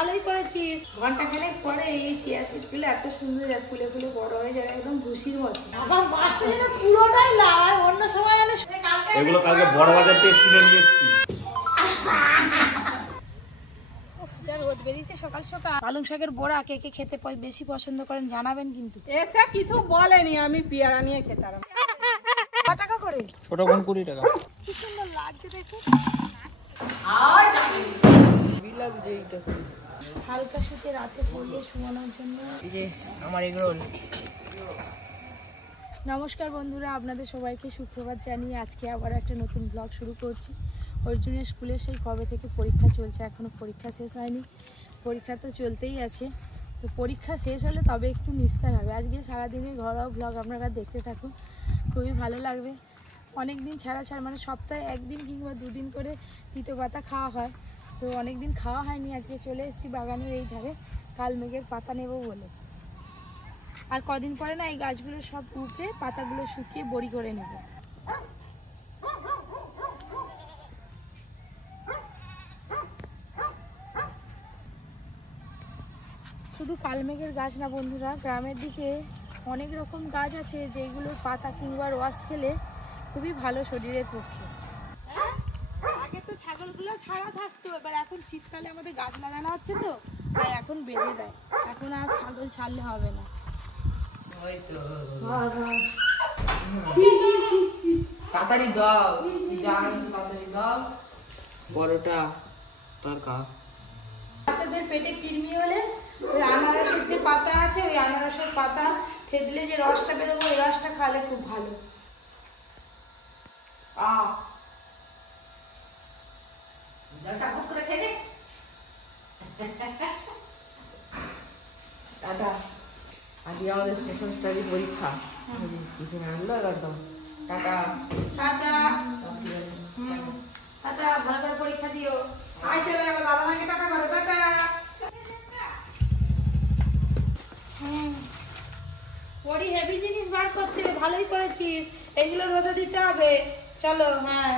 ভালোই করেছিস। ঘন্টাখানেক পরে এই চিয়া সিডগুলো এত সুন্দর ফুলে ফুলে বড় হয়ে যাবে একদম ভুসির মতো। আমার মাছটা যেন পুরোটাই লাল, অন্য সময় যেন এগুলো কালকে বড় বাজার থেকে কিনে নিয়ে এসেছি। যা রোদ বেরিয়েছে সকাল সকাল। পালং শাকের বড়া কে কে খেতে বেশি পছন্দ করেন জানাবেন কিন্তু। এসে কিছু বলেনি, আমি পেয়ারা নিয়ে খেতাম। কত টাকা করে? ছোট কোন 20 টাকা। কি সুন্দর লাগছে দেখো। হালকা শীতে রাতে পড়লে শুয়ানোর জন্য। এই যে আমার এগরোল। নমস্কার বন্ধুরা, আপনাদের সবাইকে সুপ্রভাত জানিয়ে আজকে আবার একটা নতুন ব্লগ শুরু করছি। অর্জুনের স্কুলে সেই কবে থেকে পরীক্ষা চলছে, এখনও পরীক্ষা শেষ হয়নি। পরীক্ষা তো চলতেই আছে, তো পরীক্ষা শেষ হলে তবে একটু নিস্তার হবে। আজকে সারাদিনের ঘরোয়া ব্লগ আপনারা দেখতে থাকুন, খুবই ভালো লাগবে। অনেক দিন ছাড়া মানে সপ্তাহে একদিন কিংবা দুদিন করে তিতো পাতা খাওয়া হয়, তো অনেক দিন খাওয়া হয়নি। আজকে চলে এসেছি বাগানের এই ধারে কাল মেঘের পাতা নেব বলে। আর কদিন পরে না এই গাছগুলো সব উপড়ে পাতাগুলো শুকিয়ে বড়ি করে নেব। শুধু কালমেঘের গাছ না বন্ধুরা, গ্রামের দিকে অনেক রকম গাছ আছে যেগুলোর পাতা কিংবা রস খেলে খুবই ভালো শরীরের পক্ষে। আগে তো ছাগলগুলো ছাড়া থাকতো, এবার এখন শীতকালে আমাদের গাছ লাগানো হচ্ছে তো তাই এখন বেঁধে দেয়, এখন আর ছাগল ছাড়লে হবে না। তাড়াতাড়ি দাও, তাড়াতাড়ি দাও। বড়টা তরকা। বাচ্চাদের পেটে কৃমি হলে ওই আনারসের যে পাতা আছে, ওই আনারসের পাতা থেতলে যে রসটা বেরোবে ওই রসটা খাওয়ালে খুব ভালো। দাদা আজকে আমাদের সোশ্যাল স্টাডি পরীক্ষা, টিফিন আনলো একদম। Tata tata. টাটা, ভালো করে পরীক্ষা দিও। আয় চলে যাবো, দাদা মাকে টাটা করো। টাটা। বড়ি হেভি জিনিস বার করছে, ভালোই করেছিস। এগুলো রোদে দিতে হবে। চলো। হ্যাঁ,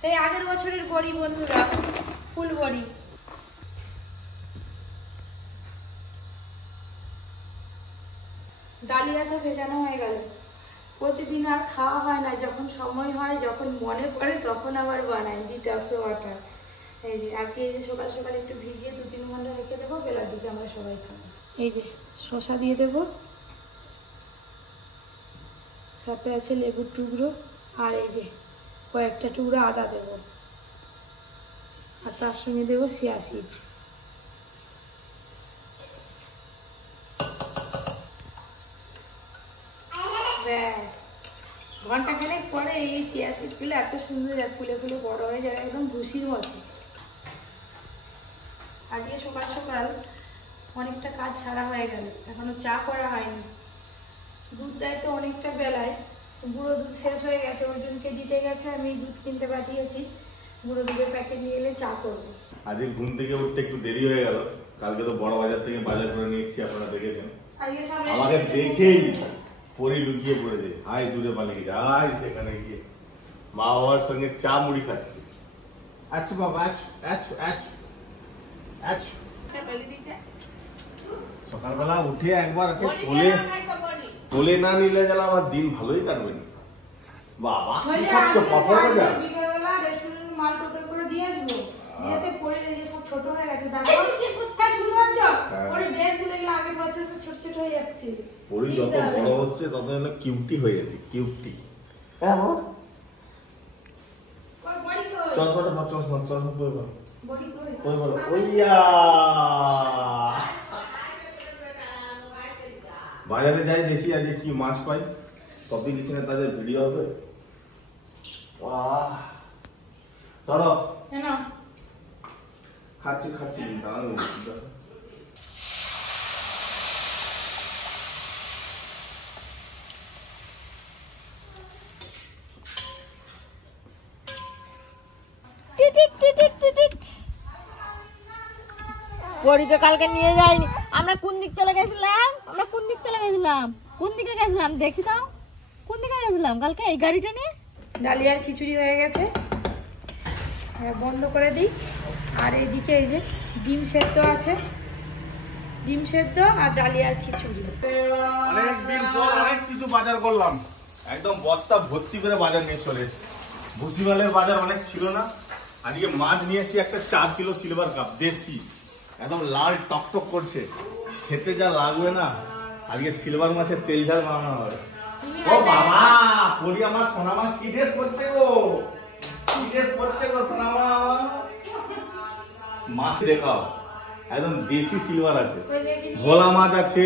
সেই আগের বছরের বড়ি বন্ধুরা, ফুল বড়ি। ডালিয়া তো ভেজানো হয়ে গেল। প্রতিদিন আর খাওয়া হয় না, যখন সময় হয় যখন মনে পড়ে তখন আবার বানাই ডিটক্স ওয়াটার। এই যে আজকে এই যে সকাল সকাল একটু ভিজিয়ে 2-3 ঘন্টা রেখে দেবো, বেলার দিকে আমরা সবাই খাবো। এই যে শসা দিয়ে দেবো, সাথে আছে লেবুর টুকরো, আর এই যে কয়েকটা টুকরো আদা দেবো, আর তার সঙ্গে দেবো চিয়া সিড। ব্যাস, ঘন্টাখানেক পরে এই চিয়া সিডগুলো এত সুন্দর ফুলে ফুলে বড় হয়ে যাবে একদম ভুসির মতো। আজকে সকাল সকাল অনেকটা কাজ সারা হয়ে গেল, এখনো চা করা হয়নি। দুধ দেয় তো অনেকটা বেলায়, গুঁড়ো দুধ শেষ হয়ে গেছে, অর্জুনকে দিতে গেছে, আমি দুধ কিনতে পাঠিয়েছি। গুঁড়ো দুধের প্যাকেট নিয়ে এলে চা করবো। আজকে ঘুম থেকে উঠতে একটু দেরি হয়ে গেল, কালকে তো বড় বাজার থেকে বাজার করে নিয়ে এসেছি, আপনারা দেখেছেন। আমাকে দেখেই পরি লুকিয়ে পড়েছে, হাই দূরে পালিয়ে যাই, সেখানে গিয়ে মা বাবার সঙ্গে চা মুড়ি খাচ্ছে। আচ্ছা বাবা, আচ্ছা আচ্ছা আচ্ছা আচ্ছা। সকালবেলা উঠে একবার কোলে না নিলে যেন আমার দিন ভালোই কাটবে না। বাবা কি খাচ্ছ? পাপড় ভাজা? বিকেলবেলা রেস্টুরেন্টে মাল টোটো করে দিয়ে আসবো, দিয়ে এসে পরে যে সব ছোট হয়ে গেছে। দেখো হ্যাঁ, শুরু হচ্ছে পরে ড্রেসগুলো এগুলো আগে বছর ছোট ছোট হয়ে যাচ্ছে। পরি যত বড় হচ্ছে তত যেন কিউটি হয়ে যাচ্ছে, কিউটি। হ্যাঁ চল করে চল চল চল করে বল বডি করে ওই বল ওইয়া। বাজারে যাই দেখি আজকে কি মাছ পাই, কপি কিচেনে তাদের ভিডিও হবে। বাহ, ধরো খাচ্ছি খাচ্ছি দাঁড়ানো। বড়ি তো কালকে নিয়ে যায়নি। আমরা কোন দিক চলে গেছিলাম? কোন দিকে গেছিলাম দেখি দাও। কোন দিকে গেছিলাম কালকে এই গাড়িটা নিয়ে? ডালিয়ার খিচুড়ি হয়ে গেছে, বন্ধ করে দিই। আর এইদিকে এই যে ডিম সেদ্ধ আছে, ডিম সেদ্ধ আর ডালিয়ার খিচুড়ি। অনেকদিন পর অনেক কিছু বাজার করলাম, একদম বস্তা ভর্তি করে বাজার নিয়ে চলে এসেছি। ভুসিমালের বাজার অনেক ছিল না, আজকে মাছ নিয়ে এসেছি একটা 4 কিলো সিলভার কাপ দেশি, একদম লাল টকটক করছে, খেতে যা লাগবে না। আজকে সিলভার মাছের তেল ঝাল বানানো হবে। ও বাবা, পরি আমার সোনা মা কি ড্রেস করছে গো, কি ড্রেস করছে গো সোনা মা। মাছ দেখাও, একদম দেশি সিলভার আছে, ভোলা মাছ আছে,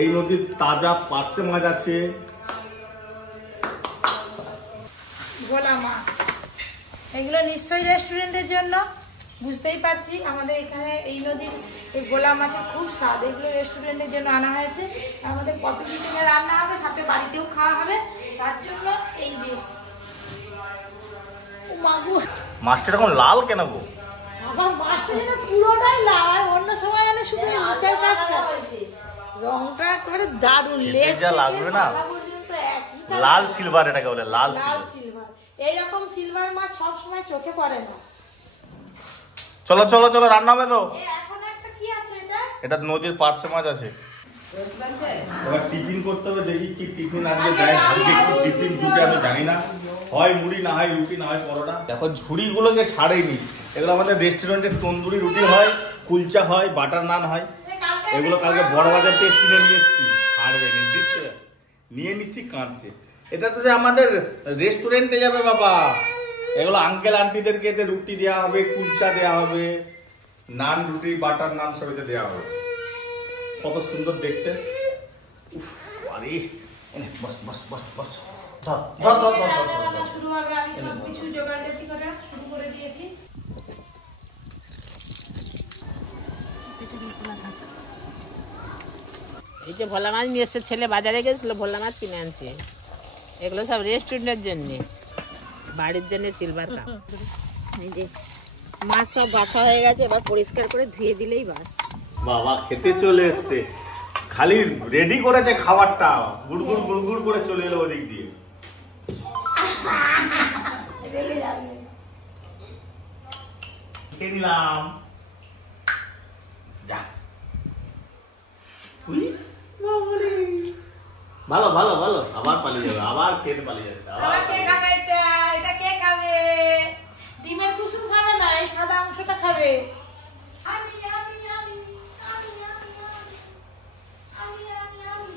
এই নদীর তাজা পার্সে মাছ আছে, ভোলা মাছ। এগুলো নিশ্চয়ই রেস্টুরেন্টের জন্য, বুঝতেই পারছি আমাদের এখানে এই নদীর এই ভোলা মাছের খুব স্বাদ। এগুলো রেস্টুরেন্টের জন্য আনা হয়েছে, আমাদের কত কিচেনে রান্না হবে, সাথে বাড়িতেও খাওয়া হবে, তার জন্য এই যে মাছটা এরকম লাল কেন গো? আবার মাছটা যেন পুরোটাই লাল, অন্য সময় যেন শুধু মুখের কাজটা হয়েছে, রংটা একেবারে দারুণ, লেজ যা লাগবে না, লাল সিলভার এটাকে বলে, লাল সিলভার। এইরকম সিলভার মাছ সবসময় চোখে পড়ে না। চলো চলো চলো, রান্না হবে তো। এখন একটা কি আছে এটা? এটা নদীর পার্সে মাছ আছে, এবার টিফিন করতে হবে, দেখি কি টিফিন আজকে দেয়। আজকে কি টিফিন জুটে আমি জানি না, হয় মুড়ি না হয় রুটি না হয় পরোটা। দেখো ঝুড়িগুলোকে ছাড়েনি, এগুলো আমাদের রেস্টুরেন্টের তন্দুরি রুটি হয়, কুলচা হয়, বাটার নান হয়। এগুলো কালকে বড় বাজার থেকে কিনে নিয়ে এসেছি, ছাড়বে নি, দিচ্ছে নিয়ে নিচ্ছি, কাঁদছে। এটা তো যে আমাদের রেস্টুরেন্টে যাবে বাবা, এগুলো আঙ্কেল আন্টিদেরকে এতে রুটি দেওয়া হবে, কুলচা দেওয়া হবে, নান রুটি বাটার নান সব এতে দেওয়া হবে। কত সুন্দর দেখতে, উফ, আরে বস বস বস বস, ধর ধর ধর ধর ধর রান্না শুরু হবে, আমি সবকিছু জোগাড়জাতি করা শুরু করে দিয়েছি। এই যে ভোলা মাছ নিয়ে এসছে, ছেলে বাজারে গেছিল, ভোলা মাছ কিনে আনছে। এগুলো সব রেস্টুরেন্টের জন্য, বাড়ির জন্য সিলভার কাপ। এই যে মাছ সব বাছা হয়ে গেছে, এবার পরিষ্কার করে ধুয়ে দিলেই বাস। বাবা খেতে চলে এসছে, খালি রেডি করেছে খাবারটা, গুড়গুড় গুড়গুড় করে চলে এলো ওদিক দিয়ে। খেয়ে নিলাম, যা ভালো ভালো ভালো, আবার পালিয়ে যাবে, আবার খেতে পালিয়ে যাবে। আবার কে খাবে এটা? এটা কে খাবে? ডিমের কুসুম খাবে না, এই সাদা অংশটা খাবে। আমি আমি আমি আমি আমি আমি আমি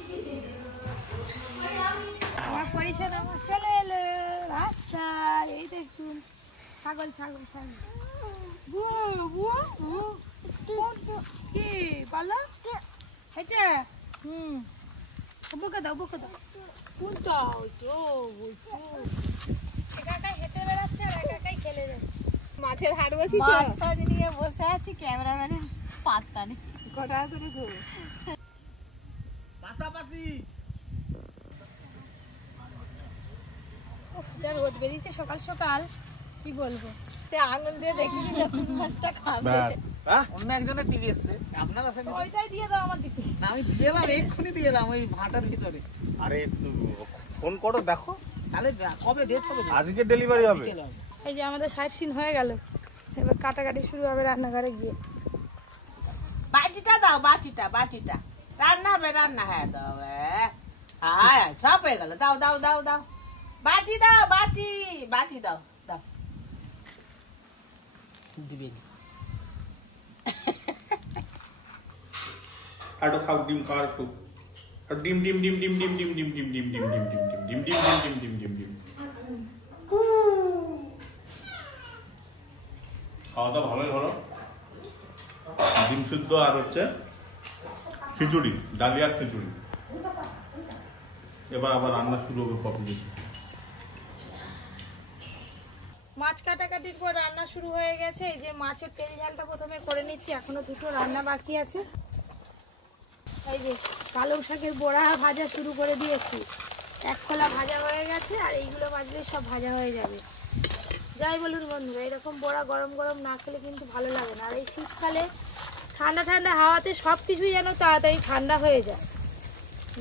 আমার পরিচয় আমার চলে এলো রাস্তায়, এই দেখুন ছাগল ছাগল ছাগল। বুয়া বুয়া কি বলো এটা? বুকে দাও বুকে দাও, কোনটা? ওই তো একাই হেঁটে বেড়াচ্ছে আর একাই খেলে যাচ্ছে। মাছের হাট বসিয়েছ? মাছ ফাছ নিয়ে বসে আছি, ক্যামেরাম্যানের পাত্তা নেই। কটা করে ধো, পাশাপাশি যা রোদ বেরিয়েছে সকাল সকাল, কি বলবো। সে আঙুল দিয়ে দেখিনি যখন মাছটা খাবে। অন্য একজনের টিভি এসছে, আপনার আছে না? ওইটাই দিয়ে দাও আমার দিকে। আমি দিয়ে এলাম, এক্ষুনি দিয়ে এলাম ওই ভাটার ভিতরে। আরে ফোন করো, দেখো তাহলে কবে ডেট হবে? আজকে ডেলিভারি হবে। এই যে আমাদের সাইড সিন হয়ে গেল, এবার কাটাকাটি শুরু হবে রান্নাঘরে গিয়ে। বাটিটা দাও, বাটিটা বাটিটা, রান্না হবে, রান্না। হ্যাঁ দাও, হ্যাঁ সব হয়ে গেল, দাও দাও দাও দাও, বাটি দাও, বাটি বাটি দাও দাও, দিবেন। আর খাও, ডিম খাও একটু, আর ডিম ডিম ডিম ডিম ডিম ডিম ডিম ডিম ডিম ডিম ডিম ডিম ডিম ডিম ডিম ডিম ডিম ডিম ডিম। খাওয়া দাওয়া ভালোই হলো, ডিম সিদ্ধ আর হচ্ছে খিচুড়ি, ডালিয়ার খিচুড়ি। এবার আবার রান্না শুরু হবে কখন। মাছ কাটাকাটির পর রান্না শুরু হয়ে গেছে। এই যে মাছের তেল ঝালটা প্রথমে করে নিচ্ছি, এখনো দুটো রান্না বাকি আছে। এই যে পালং শাকের বড়া ভাজা শুরু করে দিয়েছি, এক খোলা ভাজা হয়ে গেছে, আর এইগুলো ভাজলে সব ভাজা হয়ে যাবে। যাই বলুন বন্ধুরা, এরকম বড়া গরম গরম না খেলে কিন্তু ভালো লাগে না। আর এই শীতকালে ঠান্ডা ঠান্ডা হাওয়াতে সব কিছুই যেন তাড়াতাড়ি ঠান্ডা হয়ে যায়,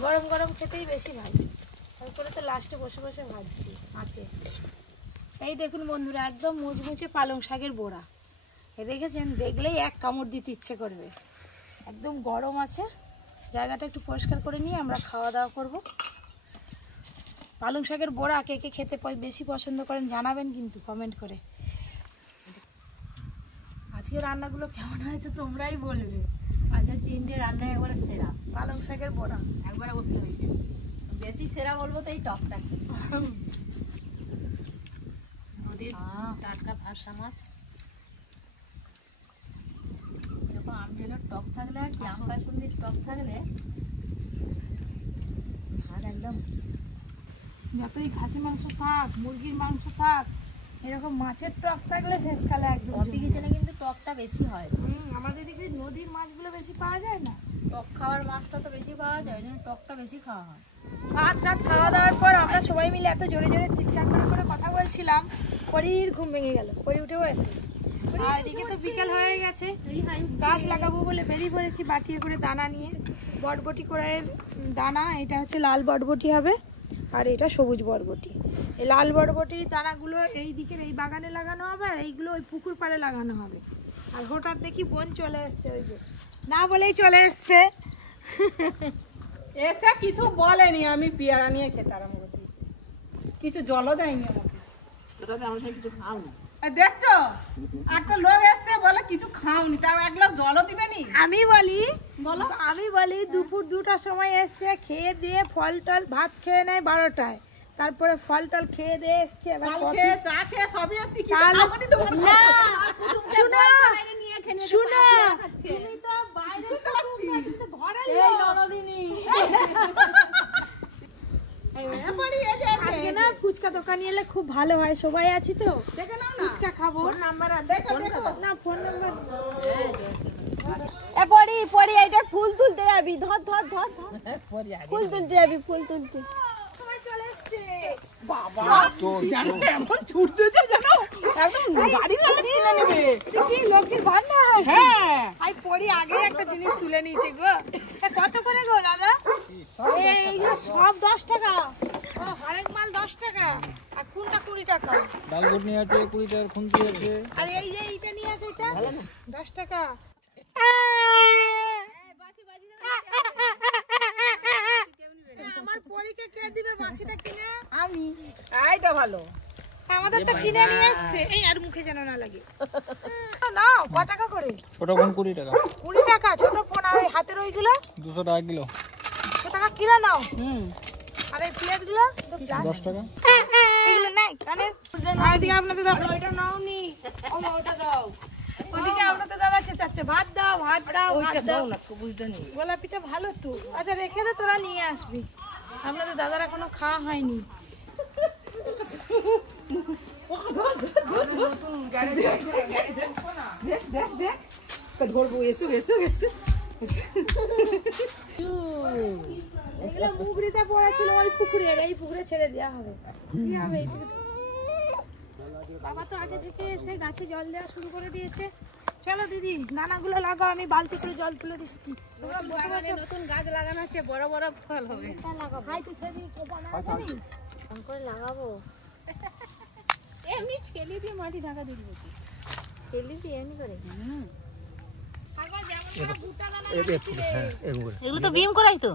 গরম গরম খেতেই বেশি ভালো। তারপরে তো লাস্টে বসে বসে ভাজছি আছে। এই দেখুন বন্ধুরা, একদম মুচমুচে পালং শাকের বড়া, দেখেছেন, দেখলেই এক কামড় দিতে ইচ্ছে করবে। একদম গরম আছে, জায়গাটা একটু পরিষ্কার করে নিয়ে আমরা খাওয়া দাওয়া করব। পালং শাকের বড়া কে কে খেতে বেশি পছন্দ করেন জানাবেন কিন্তু কমেন্ট করে। আজকে রান্নাগুলো কেমন হয়েছে তোমরাই বলবে। আজকে 3টে রান্না একবারে সেরা। পালং শাকের বড়া একবারে ওকে হয়েছে। বেশি সেরা বলবো তো এই টকটা কি, নদীর টাটকা ভাষা মাছ। এরকম আমঝোলের টক থাকলে আর কি, আমকা সুন্দির টক থাকলে ভাত একদম। যতই খাসি মাংস থাক, মুরগির মাংস থাক, এরকম মাছের টক থাকলে শেষকালে একদম টপি কিচেনে কিন্তু টকটা বেশি হয়। আমাদের দিকে নদীর মাছগুলো বেশি পাওয়া যায় না, টক খাওয়ার মাছটা তো বেশি পাওয়া যায়, ওই জন্য টকটা বেশি খাওয়া হয়। ভাত টাত খাওয়া দাওয়ার পর আমরা সবাই মিলে এত জোরে জোরে চিৎকার করে কথা বলছিলাম, পরীর ঘুম ভেঙে গেল, পরী উঠেও আছে। আর এদিকে তো বিকেল হয়ে গেছে, গাছ লাগাবো বলে বেরিয়ে পড়েছি বাটিয়ে করে দানা নিয়ে। বটবটি করে দানা, এটা হচ্ছে লাল বটবটি হবে আর এটা সবুজ বটবটি। এই লাল বটবটির দানাগুলো এই দিকের এই বাগানে লাগানো হবে আর এইগুলো ওই পুকুর পাড়ে লাগানো হবে। আর হঠাৎ দেখি বোন চলে এসছে, ওই যে না বলেই চলে এসছে। এসে কিছু বলেনি, আমি পেয়ারা নিয়ে খেতে আরম্ভ করে দিয়েছি, কিছু জলও দেয়নি আমাকে। দেখছো একটা লোক এসছে বলে কিছু খাওনি, তাও এক গ্লাস জলও দিবেনি। আমি বলি দুপুর 2টার সময় এসছে, খেয়ে দিয়ে ফল টল ভাত খেয়ে নেয় 12টায়, তারপরে ফল টল খেয়ে দিয়ে এসছে। ফল খেয়ে চা খেয়ে সবই এসছি, কিছু খাওনি তো। শুনো, তুমি তো বাইরে ঘরে ননদিনী। আজকে না ফুচকা দোকানে এলে খুব ভালো হয়, সবাই আছি তো ফুচকা খাবো। নাম্বার আছে না, ফোন নাম্বার। এ পড়ি এইটা ফুল তুলতে যাবি, ধর ধর ধর ধর, ফুল তুলতে যাবি, ফুল তুলতে। সবাই চলে এসছে। জানো এমন ছুটতেছে, জানো একদম গাড়ি চালিয়ে কিনে নেবে। এটা কি লক্ষ্মীর ভান্ডার? হ্যাঁ, আই পড়ি আগে একটা জিনিস তুলে নিয়েছে গো। কত করে গো দাদা? এইগুলো সব 10 টাকা। ও হরেক মাল 10 টাকা আর কোনটা 20 টাকা। ডালগুট নিয়ে আছে 20 টাকার খুন্তি আছে। আর এই যে এইটা নিয়ে আছে, এটা 10 টাকা। আমার পরীকে কে দিবে বাঁশিটা কিনে? আমি। এইটা ভালো, আমাদের তো কিনে নিয়ে এসছে। এই আর মুখে যেন না লাগে। না কত টাকা করে? ছোট ফোন 20 টাকা। 20 টাকা ছোট ফোন। আর এই হাতের ওইগুলো 200 টাকা কিলো। 200 টাকা কিলো নাও। আর এই প্লেটগুলো 10 টাকা। এগুলো নাই কানে। আর এদিকে আপনাদের দাদা ওইটা নাও নি, ওটা দাও। ওদিকে আপনাদের দাদা চেঁচাচ্ছে ভাত দাও, ভাত দাও, ওইটা দাও না, সবুজটা নেই। গোলাপিটা ভালো তো, আচ্ছা রেখে দে, তোরা নিয়ে আসবি। আপনাদের দাদার এখনো খাওয়া হয়নি। ধরবো, এসো এসো এসো। এগুলো মুগরিতে পড়েছিল ওই পুকুরে, এই পুকুরে ছেড়ে দেওয়া হবে। কি হবে? বাবা তো আগে থেকে এসে গাছে জল দেওয়া শুরু করে দিয়েছে। চলো দিদি নানাগুলো লাগাও, আমি বালতি করে জল তুলে দিচ্ছি। নতুন গাছ লাগানো আছে, বড় বড় ফল হবে। ভাই তো সেদিন ফোন করে লাগাবো, এমনি ফেলি দিয়ে মাটি ঢাকা দিয়ে দিবো। ফেলি দিয়ে এমনি করে। এগুলো তো বিম করাই তো।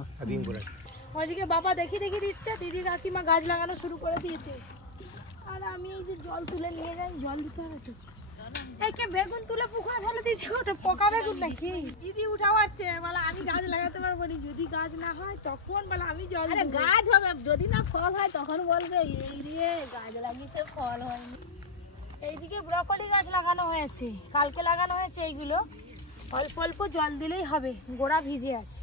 ওইদিকে বাবা দেখি দিচ্ছে, দিদি কাকিমা গাছ লাগানো শুরু করে দিয়েছে। আর আমি এই যে জল তুলে নিয়ে যাই, জল দিতে হবে তো। এই কে বেগুন তুলে পুকুরে ফেলে দিয়েছি, ওটা পোকা বেগুন নাকি? দিদি উঠাওয়াচ্ছে, বলে আমি গাছ লাগাতে পারবো না, যদি গাছ না হয় তখন বলে আমি জল দেব। গাছ হবে, যদি না ফল হয় তখন বলবে এই রে গাছ লাগিয়েছে ফল হয়নি। এইদিকে ব্রকলি গাছ লাগানো হয়েছে, কালকে লাগানো হয়েছে। এইগুলো অল্প অল্প জল দিলেই হবে, গোড়া ভিজে আছে।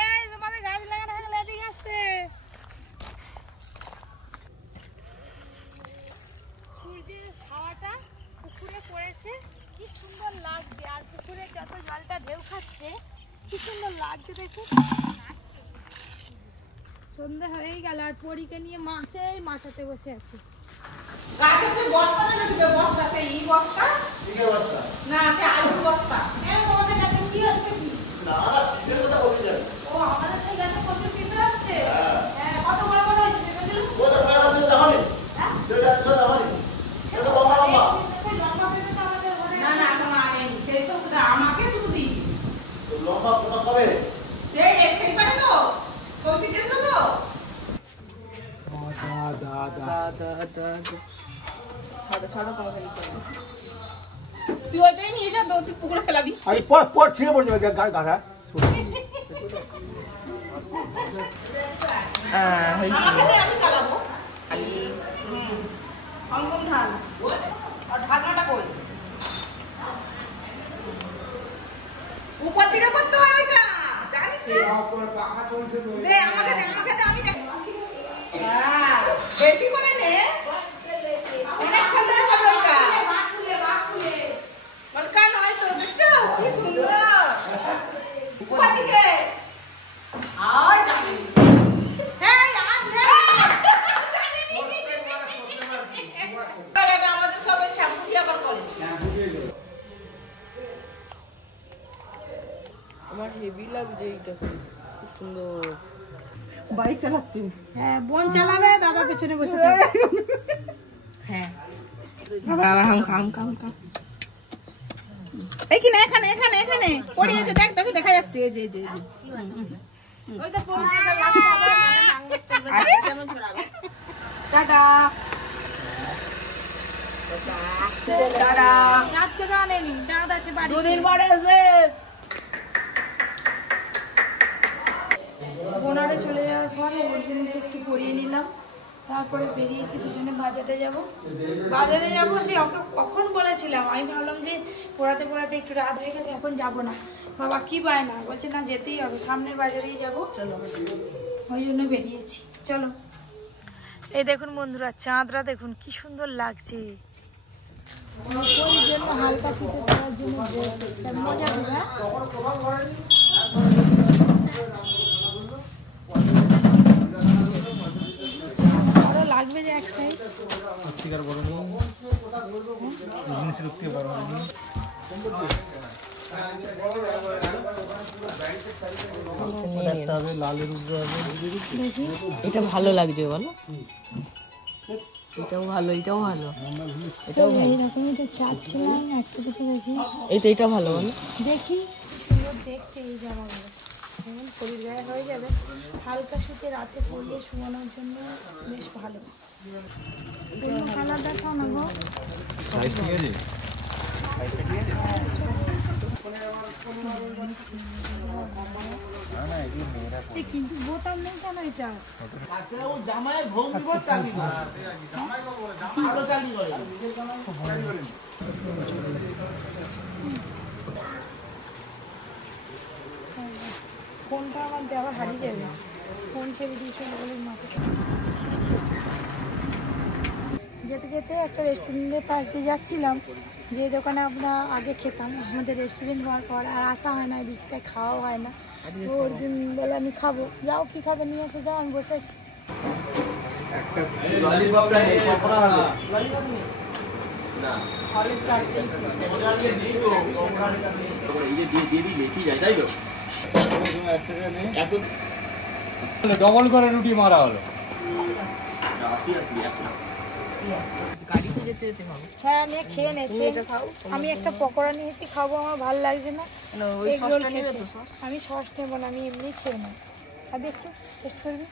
এই তোমাদের গাছ লাগানো হয়ে গেলে এদিকে আসবে। সূর্যের ছাওয়াটা পুকুরে পড়েছে, কি সুন্দর লাগছে। আর পুকুরে যত জলটা ঢেউ খাচ্ছে কি সুন্দর লাগছে দেখুন। সন্ধ্যা হয়েই গেল আর পরীকে নিয়ে মাছাতে বসে আছে। গাছে সে বস্তা না দিবে, বস্তা সে এই বস্তা। কি বস্তা? না সে আলুর বস্তা। তোমাদের কাছে কি হচ্ছে কি? না পিঠের কথা বলি যাবে। ও আমাদের সেই গাছে কত পিঁপড়ে হচ্ছে। হ্যাঁ কত বড় বড় হয়েছে সেগুলো। ছাড়ো কালকালি করে। তুই ওইটাই নিয়ে যা, তুই পুকুরে ফেলাবি। আরে পর ছিঁড়ে পড়ে যাবে গাধা। আমাকে দে, আমি চালাবো। আলি অঙ্গম ঢাল। আর ঢাকনাটা কই? উপর থেকে করতে হয় এটা, জানিস না? দে, আমাকে দে, আমি দেখ। হ্যাঁ, বেশি করে নে। অনেকক্ষণ ধরে হবে ওটা। বলকা নয় তো, দেখছো? কি সুন্দর। উপর দিকে। আর জানি। হ্যাঁ, আর দে। আমাদের সবাই শ্যাম্পু দিয়ে আবার করে। আমার হেভি লাগছে এইটা, খুব সুন্দর। বাইক চালাচ্ছি। হ্যাঁ, বোন চালাবে, দাদা পেছনে বসে থাকবে। হ্যাঁ আবার হাম এই কি না, এখানে পড়িয়েছে, দেখ, তোকে দেখা যাচ্ছে। এই যে ওইটা পড়ে লাস্ট হবে মানে কেমন ছড়াবে। টাটা। টাটা। চাঁদকে তো আনেনি, চাঁদ আছে বাড়ি। দুদিন পরে আসবে। বোনারে চলে যাওয়ার পর ওর জন্য একটু পরিয়ে নিলাম, তারপরে বেরিয়েছি দুজনে বাজারে যাব। সেই ওকে কখন বলেছিলাম, আমি ভাবলাম যে পড়াতে একটু রাত হয়ে গেছে, এখন যাব না। বাবা কি বায়না, বলছে না যেতেই হবে, সামনের বাজারেই যাব, চলো। ওই জন্য বেরিয়েছি, চলো। এই দেখুন বন্ধুরা, চাঁদরা দেখুন কি সুন্দর লাগছে। ওই জন্য হালকা শীতে পড়ার জন্য মজা হবে। আরো লাগবে যে এক সাইড। এটা ভালো লাগছে বলো, এটাও ভালো, এটাও ভালো, এটাও ভালো। এইরকমই তো চাচ্ছিলাম, একটা দুটো দেখি। এটা ভালো বলো, দেখি সুন্দর দেখতে এই জামাগুলো, যেমন শরীর গায়ে হয়ে যাবে, হালকা শীতে রাতে পরিয়ে শুয়ানোর জন্য বেশ ভালো। অন্য কালার দেখাও না গো। কিন্তু বোতাম নেই কেন এটা? ফোনটা আমার দেওয়া হারিয়ে যাবে, ফোন ছেড়ে দিয়েছে বলে মাকে। যেতে যেতে একটা রেস্টুরেন্টের পাশ দিয়ে যাচ্ছিলাম, যে দোকানে আমরা আগে খেতাম। আমাদের রেস্টুরেন্ট হওয়ার পর আর আসা হয় না, এদিকটায় খাওয়া হয় না। তো ওর দিন বলে আমি খাবো, যাও কি খাবে নিয়ে এসে যাও, আমি বসে আছি। ডবল করে রুটি মারা হলো। গাড়িতে যেতে যেতে খাবো। হ্যাঁ নিয়ে খেয়ে নে, আমি একটা পকোড়া নিয়েছি, খাবো, আমার ভালো লাগছে না। এগ রোল খেতে। আমি সস নেবো না, আমি এমনি খেয়ে নেব। আর একটু টেস্ট করবি?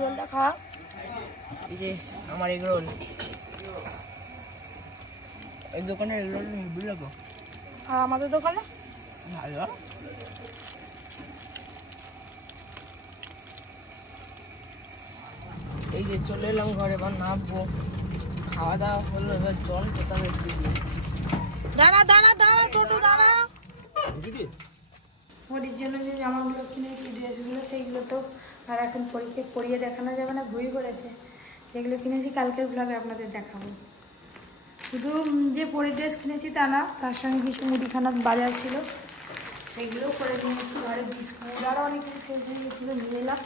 রোলটা খা। এই যে আমার এগ রোল, এই দোকানের এগ রোল হেভি লাগো। আর আমাদের দোকানে ভালো। এই যে চলে এলাম ঘরে, এবার নামবো। খাওয়া দাওয়া হলো, এবার জল খেতে হবে। দাঁড়া টোটো দাঁড়া। ওটির জন্য যে জামাগুলো কিনেছি, ড্রেসগুলো, সেইগুলো তো আর এখন পরিয়ে দেখানো যাবে না, ঘুরে পড়েছে। যেগুলো কিনেছি কালকের ব্লগে আপনাদের দেখাবো। শুধু যে পরি ড্রেস কিনেছি তা না, তার সঙ্গে কিছু মুদিখানার বাজার ছিল, সেগুলোও করে কিনেছি। ঘরে বিস্কুট আরও অনেক কিছু শেষ হয়ে গেছিলো, নিয়ে এলাম।